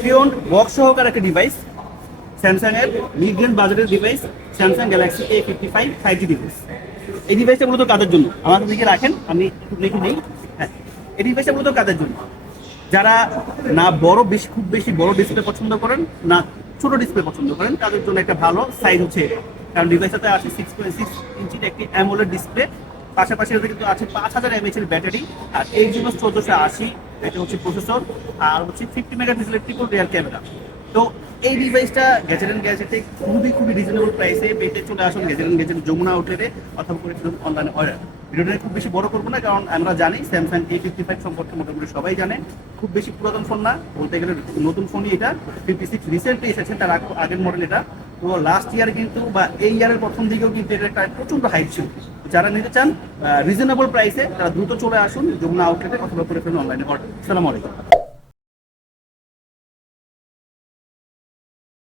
ফ্রিওন্ড box সহকারে একটা device, Samsung এর মিড রেঞ্জ বাজারের device, Samsung Galaxy A55 5G device. এই ডিভাইসটা মূলত কাদের জন্য আমার দিকে রাখেন, আমি একটু লিখে নিই। হ্যাঁ, এই ডিভাইসটা মূলত কাদের জন্য? যারা না বড় বেশি খুব বেশি বড় ডিসপ্লে পছন্দ করেন, না ছোট ডিসপ্লে পছন্দ করেন, তাদের জন্য একটা ভালো সাইজ হচ্ছে এটা। কারণ ডিভাইসটাতে আছে 6.6 ইঞ্চির একটি অ্যামোলেড ডিসপ্লে, পাশাপাশি এতে কিন্তু আছে 5000 mAh এর ব্যাটারি, আর 8GB 1480 এটা হচ্ছে প্রসেসর, আর হচ্ছে 50 মেগাপিক্সেলের ট্রিপল রিয়ার ক্যামেরা। তো এই ডিভাইসটা গ্যাজেট অ্যান্ড গ্যাজেটে খুবই রিজনেবল প্রাইসে পেতে চলে আসুন গ্যাজেট অ্যান্ড গ্যাজেট যমুনা আউটলেটে, অথবা করে অনলাইনে অর্ডার। ভিডিওটা খুব বেশি বড় করবো না, কারণ আমরা জানি স্যামসাং A55 সম্পর্কে মোটামুটি সবাই জানে। খুব বেশি পুরাতন ফোন না, বলতে গেলে নতুন ফোনই এটা। 56 রিসেন্টলি এসেছে, তার আগের মডেল এটা। তো লাস্ট ইয়ার কিন্তু বা এই ইয়ারের প্রথম দিকেও কিন্তু এটা একটা প্রচন্ড হাইপ ছিল। যারা নিতে চান রিজনেবল প্রাইসে, তারা দ্রুত চলে আসুন যমুনা আউটলেটে, অথবা করে ফেলুন অনলাইনে অর্ডার। আসসালামু আলাইকুম।